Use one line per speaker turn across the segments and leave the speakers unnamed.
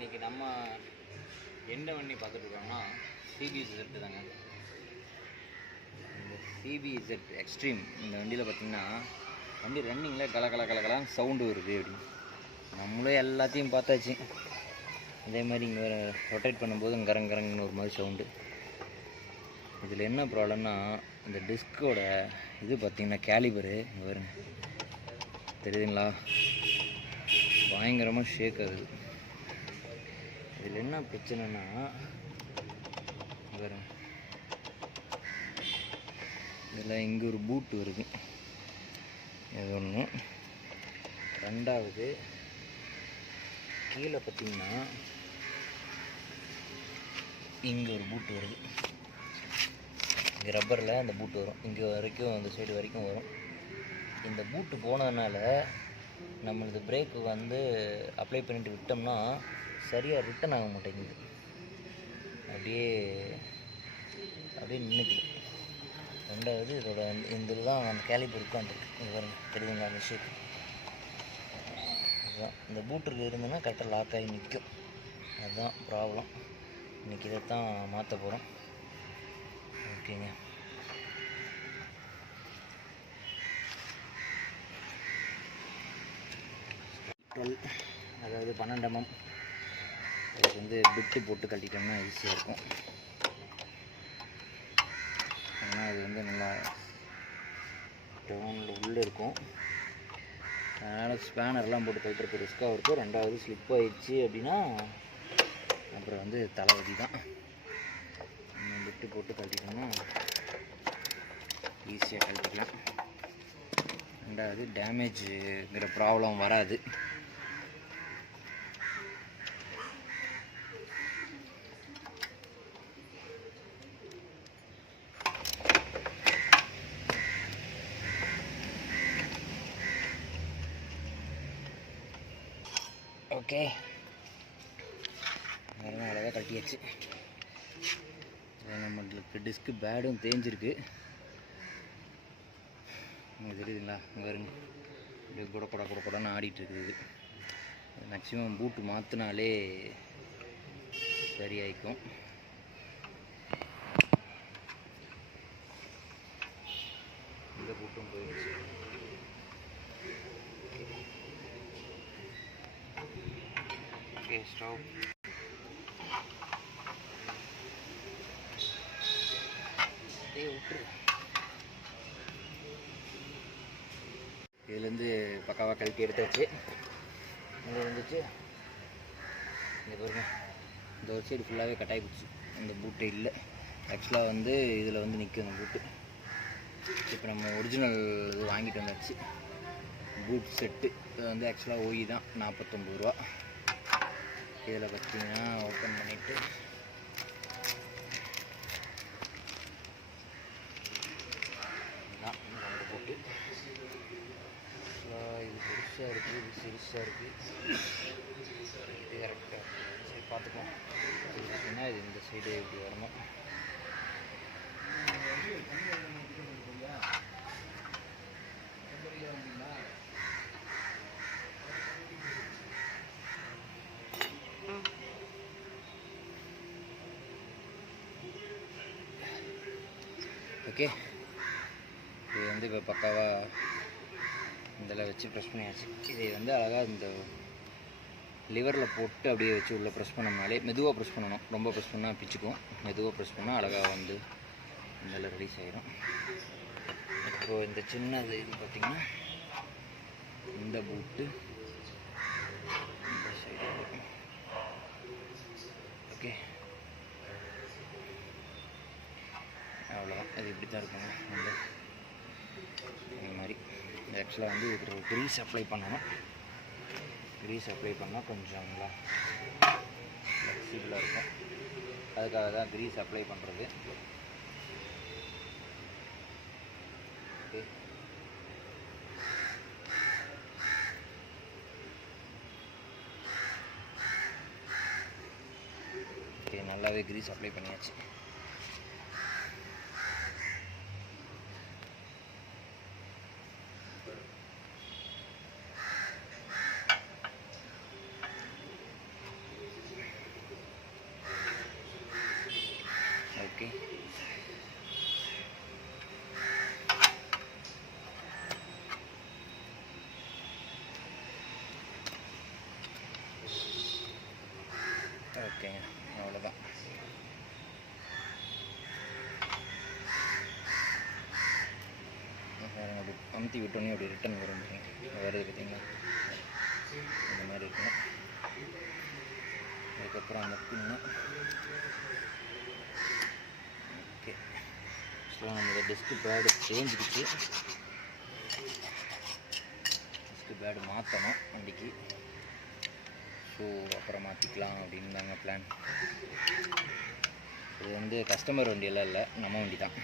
இன்றைக்கி நம்ம எந்த வண்டி பார்த்துட்ருக்கோம்னா சிபிஇசெட் தாங்க. இந்த சிபிஇசெட் எக்ஸ்ட்ரீம் இந்த வண்டியில் பார்த்தீங்கன்னா வண்டி ரன்னிங்கில் கல கல கல கலான்னு சவுண்டு வருது அப்படின்னு நம்மளும் எல்லாத்தையும் பார்த்தாச்சு. அதே மாதிரி இங்கே ரொட்டேட் பண்ணும்போது கரங் கரங்குன்னு ஒரு மாதிரி சவுண்டு இதில் என்ன ப்ராப்ளம்னா இந்த டிஸ்கோட இது பார்த்தீங்கன்னா கேலிபரு வருங்க தெரியுதுங்களா? பயங்கரமாக ஷேக் ஆகுது. இதில் என்ன பிரச்சனைனா வேறு இதில் இங்கே ஒரு பூட்டு வருது. இது ஒன்று ரெண்டாவது கீழே பார்த்தீங்கன்னா இங்கே ஒரு பூட்டு வருது. இங்கே ரப்பரில் அந்த பூட்டு வரும். இங்கே வரைக்கும் அந்த சைடு வரைக்கும் வரும். இந்த பூட்டு போனதுனால நம்மளது பிரேக்கு வந்து அப்ளை பண்ணிட்டு விட்டோம்னா சரியாக ரிட்டன் ஆக மாட்டேங்குது. அப்படியே அப்படியே நின்றுக்குது ரெண்டாவது இதோட இந்த- தான் அந்த கேலிபர் உட்காந்துருக்கு இது பாருங்க தெரியுதுங்களா அந்த ஷேப் அதுதான் இந்த பூட்டருக்கு இருந்ததுன்னா கரெக்டாக லாக் ஆகி நிற்கும் அதுதான் ப்ராப்ளம் இன்றைக்கி இதை தான் மாற்ற போகிறோம் ஓகேங்க டுவெல் அதாவது பன்னெண்டு எம்எம் அதுக்கு வந்து பிட்டு போட்டு கட்டிட்டோம்னா ஈஸியாக இருக்கும். ஏன்னா அது வந்து நல்லா டவுனில் உள்ளே இருக்கும். அதனால் ஸ்பேனர்லாம் போட்டு கட்டுறதுக்கு ரிஸ்க்காக இருக்கும். ரெண்டாவது ஸ்லிப் ஆயிடுச்சு அப்படின்னா அப்புறம் வந்து தலைவலி தான். பிட்டு போட்டு கழட்டிட்டோம்னா ஈஸியாக கழட்டிக்கலாம். ரெண்டாவது டேமேஜுங்கிற ப்ராப்ளம் வராது. ஓகே. வேறு அழகாக கட்டியாச்சு இது நம்மளுக்கு டிஸ்க்கு பேடும் தேஞ்சிருக்கு. உங்களுக்கு தெரியுதுங்களா? வருங்க இப்படி கூட கூட கூட கூடன்னு ஆடிட்டுருக்குது மேக்ஸிமம் பூட்டு மாற்றினாலே சரியாயிக்கும். ஓகே ஸ்டவ் இதுலேருந்து பக்காவாக கழட்டி எடுத்தாச்சு. இங்கே வந்துச்சு. இங்கே பாருங்க. இந்த ஒரு சைடு ஃபுல்லாகவே கட்டாயி போச்சு. இந்த பூட்டு இல்லை. ஆக்சுவலாக வந்து இதில் வந்து நிற்கும் அந்த பூட்டு இப்போ நம்ம ஒரிஜினல் இது வாங்கிட்டு வந்தாச்சு. பூட் செட்டு இது வந்து ஆக்சுவலாக ஓய் தான். நாற்பத்தொம்பது ரூபா. இதில் பார்த்தீங்கன்னா ஓப்பன் பண்ணிவிட்டு ரெண்டு போட்டு. இது பெருசாக இருக்குது இது சிறுசாக இருக்குது இது கரெக்டாக சரி பார்த்துப்போம் இது பார்த்தீங்கன்னா இது இந்த சைடு இப்படி வரணும். ஓகே. இது வந்து இப்போ பக்காவாக இதில் வச்சு ப்ரெஸ் பண்ணியாச்சு. இதை வந்து அழகாக இந்த லிவரில் போட்டு அப்படியே வச்சு உள்ளே ப்ரெஸ் பண்ணோம்னாலே மெதுவாக ப்ரெஸ் பண்ணணும். ரொம்ப ப்ரெஸ் பண்ணால் பிச்சுக்கும். மெதுவாக ப்ரெஸ் பண்ணால் அழகாக வந்து இதில் ரிலீஸ் ஆகிடும் இப்போது இந்த சின்னது இது பார்த்திங்கன்னா இந்த பூட்டு இந்த சைடு ஓகே அவ்வளோதான் அது இப்படி தான் இருக்கும். இந்த இந்த மாதிரி. ஆக்சுவலாக வந்து இதுக்கு க்ரீஸ் அப்ளை பண்ணணும். க்ரீஸ் அப்ளை பண்ணால் கொஞ்சம் நல்லா ஃப்ளெக்சிபிளாக இருக்கும். அதுக்காக தான் க்ரீஸ் அப்ளை பண்ணுறது ஓகே ஓகே நல்லாவே க்ரீஸ் அப்ளை பண்ணியாச்சு. அமுத்தி விட்டோன்னே அப்படி ரிட்டன் வரும் பாருங்க. வருது பார்த்தீங்களா? இந்த மாதிரி இருக்கும். அதுக்கப்புறம் அந்த ஓகே ஸோ நம்மளோட டெஸ்க்கு பேடு தேஞ்சிக்கிச்சு. டெஸ்க்கு பேடு மாற்றணும் வண்டிக்கு ஸோ அப்புறம் மாற்றிக்கலாம் அப்படின்னு தாங்க பிளான் இது வந்து கஸ்டமர் வண்டியெல்லாம் இல்லை நம்ம வண்டி தான்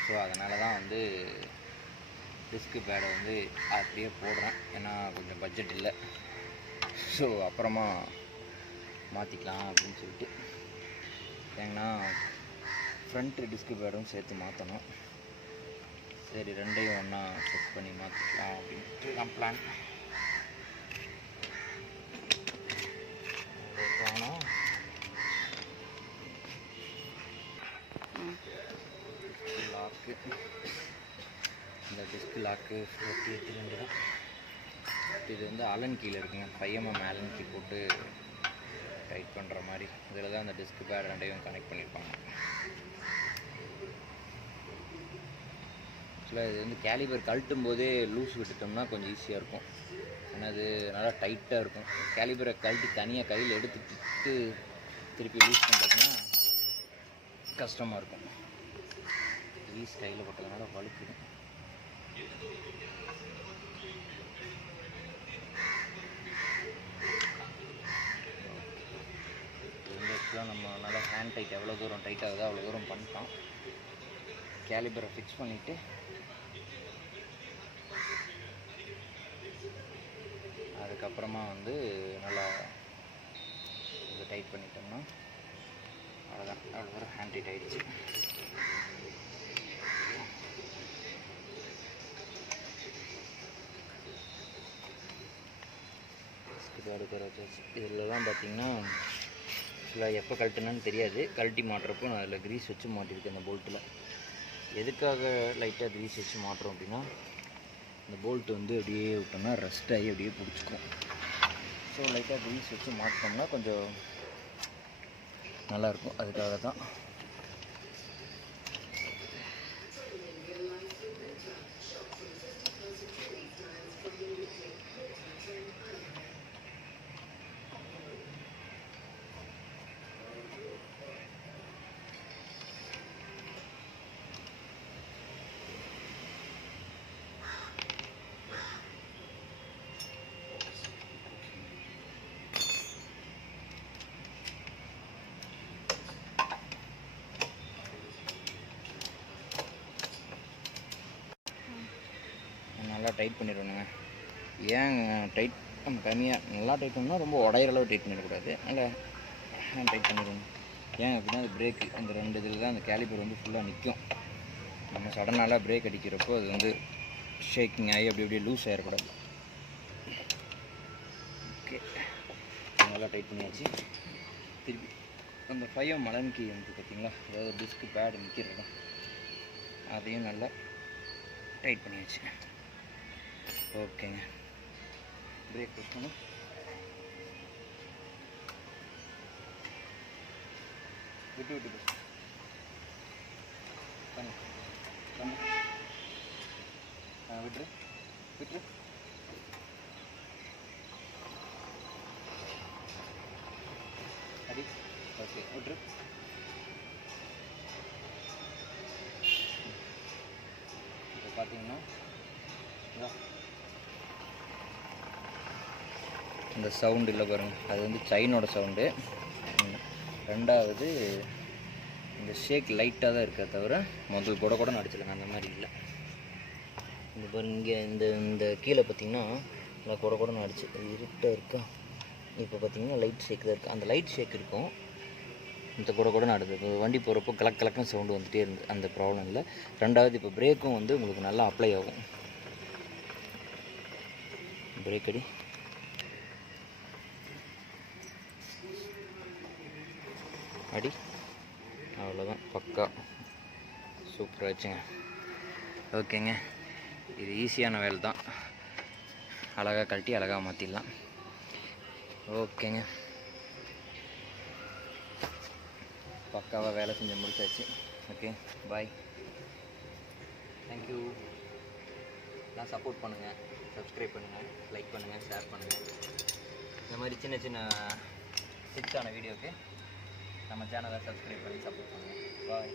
ஸோ அதனால தான் வந்து டிஸ்க்கு பேடை வந்து அப்படியே போடுறேன். ஏன்னா கொஞ்சம் பட்ஜெட் இல்லை. ஸோ அப்புறமா மாற்றிக்கலாம் அப்படின்னு சொல்லிட்டு. ஏன்னா ஃப்ரண்ட் டிஸ்க்கு பேடும் சேர்த்து மாற்றணும் சரி ரெண்டையும் ஒன்றா செட் பண்ணி மாற்றிக்கலாம் அப்படின்ட்டு தான் பிளான் லாக்கு இந்த டிஸ்க் லாக்கு ஃபோர்ட்டி எட்டு ரெண்டு தான். இது வந்து அலன் கீழே இருக்குங்க. பையமாக மேலன் கீ போட்டு டைட் பண்ணுற மாதிரி. இதில் தான் அந்த டிஸ்க் பேர் ரெண்டையும் கனெக்ட் பண்ணியிருப்பாங்க ஆக்சுவலாக இது வந்து கேலிபர் கழட்டும் போதே லூஸ் விட்டுட்டோம்னா கொஞ்சம் ஈஸியாக இருக்கும். ஏன்னா அது நல்லா டைட்டாக இருக்கும். கேலிபரை கழட்டி தனியாக கையில் எடுத்துட்டு திருப்பி லூஸ் பண்ணுறதுனா கஷ்டமாக இருக்கும். லீஸ் கையில் போட்டதுனால வலுக்குது இது நம்ம நல்லா ஹேண்ட் டைட் எவ்வளோ தூரம் டைட் ஆகுதோ அவ்வளோ தூரம் பண்ணிட்டோம். கேலிபரை ஃபிக்ஸ் பண்ணிவிட்டு அதுக்கப்புறமா வந்து நல்லா இதை டைட் பண்ணிட்டோம்னா அவ்வளோதான். அவ்வளோ தூரம் ஹேண்ட் டைட் ஆகிடுச்சு எடுக்கிற வச்சாச்சு இதிலலாம் பார்த்தீங்கன்னா ஆக்சுவலாக எப்போ கழட்டினான்னு தெரியாது. கழட்டி மாட்டுறப்போ நான் அதில் க்ரீஸ் வச்சு மாட்டியிருக்கேன் அந்த போல்ட்டில் எதுக்காக லைட்டாக க்ரீஸ் வச்சு மாட்டுறோம் அப்படின்னா இந்த போல்ட் வந்து அப்படியே விட்டோம்னா ரெஸ்ட் ஆகி அப்படியே பிடிச்சிக்கும். ஸோ லைட்டாக க்ரீஸ் வச்சு மாட்டினோம்னா கொஞ்சம் நல்லாயிருக்கும். அதுக்காக தான் நல்லா டைட் பண்ணிடணுங்க ஏன் டைட் நம்ம கம்மியாக நல்லா டைட் பண்ணால் ரொம்ப உடையிற அளவு டைட் பண்ணிடக்கூடாது. அதில் டைட் பண்ணிடணும் ஏன் அப்படின்னா அது பிரேக்கு அந்த ரெண்டு இதில் தான் அந்த கேலிபர் வந்து ஃபுல்லாக நிற்கும் நம்ம சடனாக பிரேக் அடிக்கிறப்போ அது வந்து ஷேக்கிங் ஆகி அப்படி அப்படியே லூஸ் ஆகிடக்கூடாது ஓகே நல்லா டைட் பண்ணியாச்சு. திருப்பி அந்த ஃபைவ் மலன் கீ வந்து பார்த்தீங்களா? அதாவது டிஸ்க்கு பேடு நிற்கிறது அதையும் நல்லா டைட் பண்ணியாச்சு. ஓகேங்க. பிரேக் புஷ் பண்ணு. விட்டு விட்டு புஷ் பண்ணு. பண்ணு. ஆ விட்டுரு. விட்டுரு. அடி. ஓகே விட்டுரு. இப்போ பார்த்தீங்கன்னா இதோ. இந்த சவுண்டு இல்லை பாருங்கள் அது வந்து செயினோட சவுண்டு ரெண்டாவது இந்த ஷேக் லைட்டாக தான் இருக்கே தவிர முதல் கூட கூட நடிச்சிருங்க அந்த மாதிரி இல்லை. இந்த பாருங்க இங்கே இந்த இந்த கீழே பார்த்தீங்கன்னா நல்லா கூட கூட நடிச்சு அது இருட்டாக இருக்கா? இப்போ பார்த்தீங்கன்னா லைட் ஷேக் தான் இருக்குது அந்த லைட் ஷேக் இருக்கும். இந்த கூட கூட நடந்தது இப்போ வண்டி போகிறப்போ கலக் கலக்குன்னு சவுண்டு வந்துகிட்டே இருந்து அந்த ப்ராப்ளம் இல்லை. ரெண்டாவது இப்போ பிரேக்கும் வந்து உங்களுக்கு நல்லா அப்ளை ஆகும். பிரேக் அடி. அடி. அவ்வளோதான் பக்கா. சூப்பராக வச்சுங்க ஓகேங்க. இது ஈஸியான வேலை தான் அழகாக கழட்டி அழகாக மாற்றிடலாம் ஓகேங்க. பக்காவாக வேலை செஞ்சு முடிச்சாச்சு. ஓகே பாய் தேங்க்யூ நான் சப்போர்ட் பண்ணுங்கள் சப்ஸ்கிரைப் பண்ணுங்கள் லைக் பண்ணுங்கள் ஷேர் பண்ணுங்கள் இந்த மாதிரி சின்ன சின்ன சிக்ஸான வீடியோக்கு நம்ம சேனலை சப்ஸ்கிரைப் பண்ணி சப்போர்ட் பண்ணுங்கள் பாய்